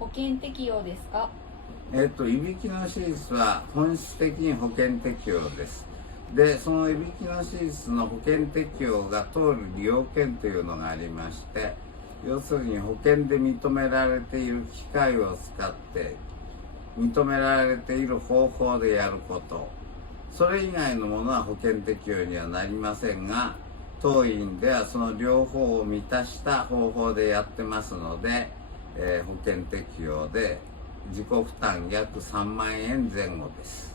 保険適用ですか？いびきの手術は本質的に保険適用です。で、そのいびきの手術の保険適用が通る利用件というのがありまして、要するに保険で認められている機械を使って認められている方法でやること、それ以外のものは保険適用にはなりませんが、当院ではその両方を満たした方法でやってますので、保険適用で自己負担約3万円前後です。